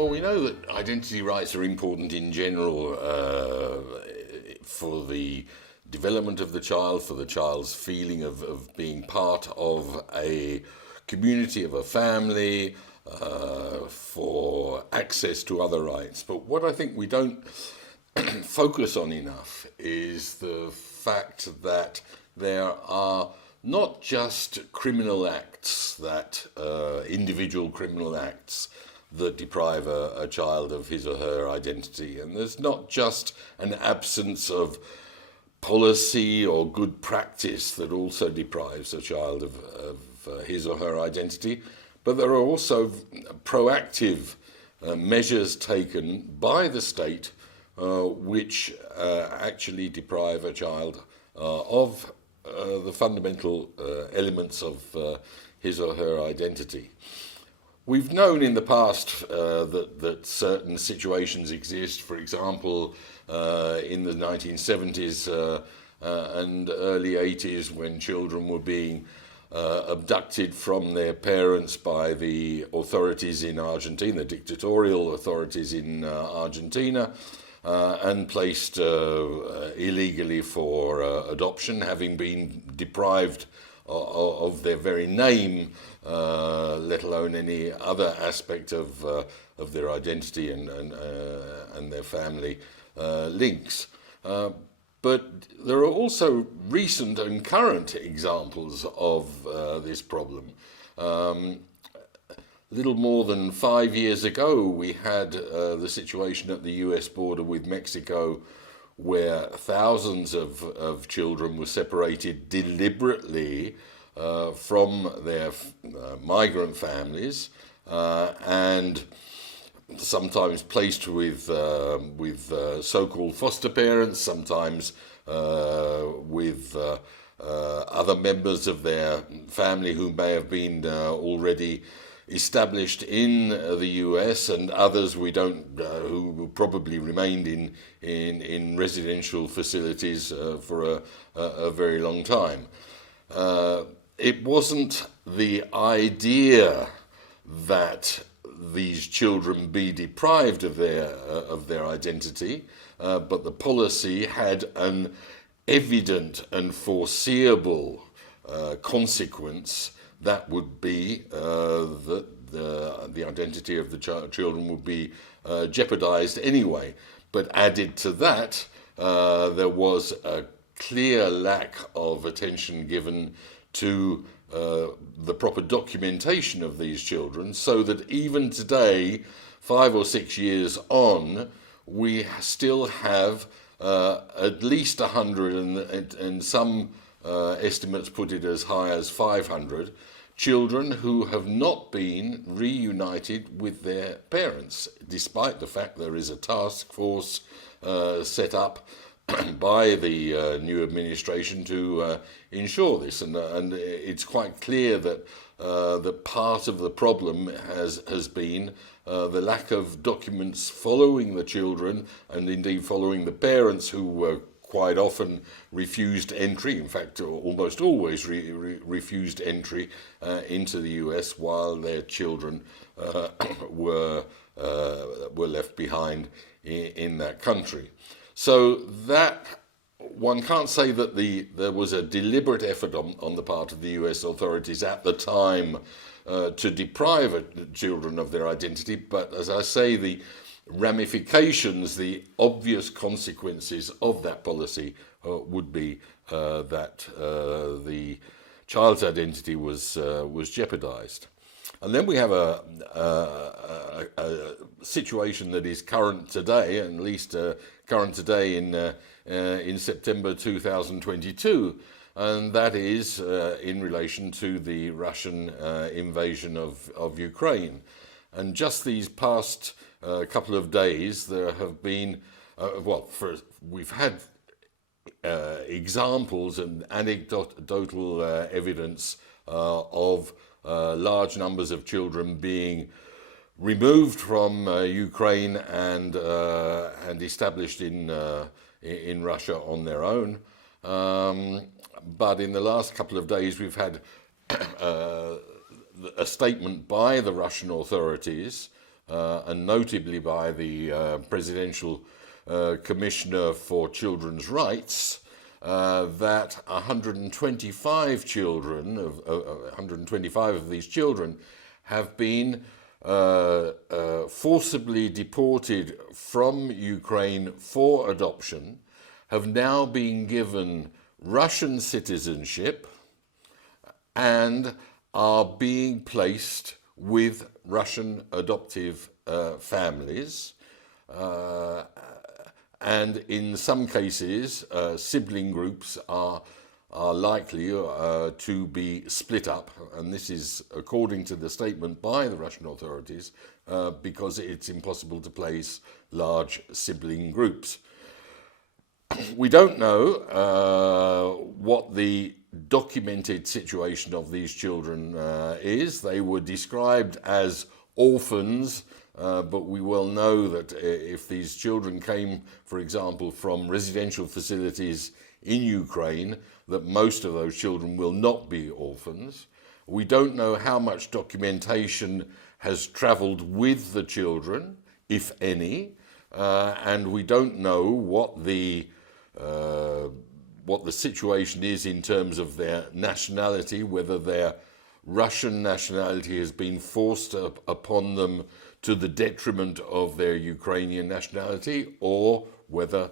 Well, we know that identity rights are important in general for the development of the child, for the child's feeling of being part of a community, of a family, for access to other rights. But what I think we don't focus on enough is the fact that there are not just criminal acts, that individual criminal acts that deprive a child of his or her identity. And there's not just an absence of policy or good practice that also deprives a child of his or her identity, but there are also proactive measures taken by the state which actually deprive a child of the fundamental elements of his or her identity. We've known in the past that certain situations exist. For example, in the 1970s and early 80s, when children were being abducted from their parents by the authorities in Argentina, dictatorial authorities in Argentina, and placed illegally for adoption, having been deprived of their very name, let alone any other aspect of their identity and their family links. But there are also recent and current examples of this problem. Little more than 5 years ago, we had the situation at the US border with Mexico, where thousands of children were separated deliberately from their migrant families and sometimes placed with so-called foster parents, sometimes with other members of their family who may have been already established in the US, and others we don't who probably remained in residential facilities for a very long time. It wasn't the idea that these children be deprived of their identity, but the policy had an evident and foreseeable consequence that would be that the identity of the children would be jeopardized anyway. But added to that, there was a clear lack of attention given to the proper documentation of these children, so that even today, 5 or 6 years on, we still have at least 100, and some estimates put it as high as 500 children who have not been reunited with their parents, despite the fact there is a task force set up by the new administration to ensure this, and it's quite clear that that part of the problem has been the lack of documents following the children, and indeed following the parents, who were quite often refused entry, in fact almost always refused entry into the US, while their children were left behind in that country. So that one can't say that there was a deliberate effort on the part of the US authorities at the time to deprive children of their identity, but as I say, the ramifications, the obvious consequences of that policy would be that the child's identity was jeopardized. And then we have a situation that is current today, at least current today in September 2022, and that is in relation to the Russian invasion of Ukraine. And just these past couple of days, there have been, we've had examples and anecdotal evidence of large numbers of children being removed from Ukraine and established in Russia on their own. But in the last couple of days, we've had a statement by the Russian authorities and notably by the Presidential Commissioner for Children's Rights, that 125 children, 125 of these children, have been forcibly deported from Ukraine for adoption, have now been given Russian citizenship, and are being placed with Russian adoptive families. And in some cases, sibling groups are likely to be split up, and this is according to the statement by the Russian authorities, because it's impossible to place large sibling groups. We don't know what the documented situation of these children is. They were described as orphans, but we well know that if these children came, for example, from residential facilities in Ukraine, that most of those children will not be orphans. We don't know how much documentation has travelled with the children, if any, and we don't know what the situation is in terms of their nationality, whether their Russian nationality has been forced upon them to the detriment of their Ukrainian nationality, or whether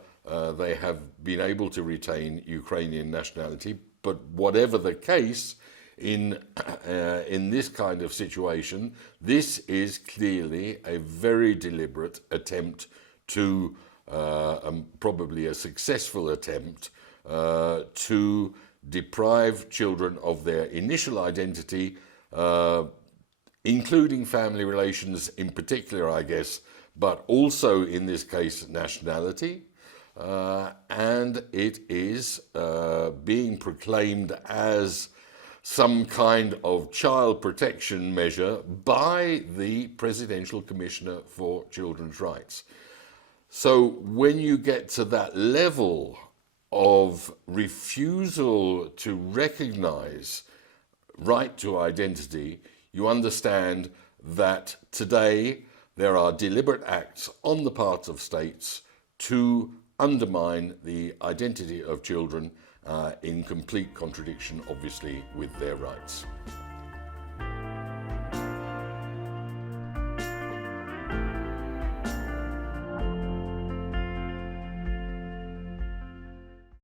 they have been able to retain Ukrainian nationality. But whatever the case, in this kind of situation, this is clearly a very deliberate attempt to, probably a successful attempt, to deprive children of their initial identity, including family relations in particular, I guess, but also in this case nationality. And it is being proclaimed as some kind of child protection measure by the Presidential Commissioner for Children's Rights. So when you get to that level of refusal to recognize right to identity, you understand that today there are deliberate acts on the part of states to undermine the identity of children, in complete contradiction, obviously, with their rights.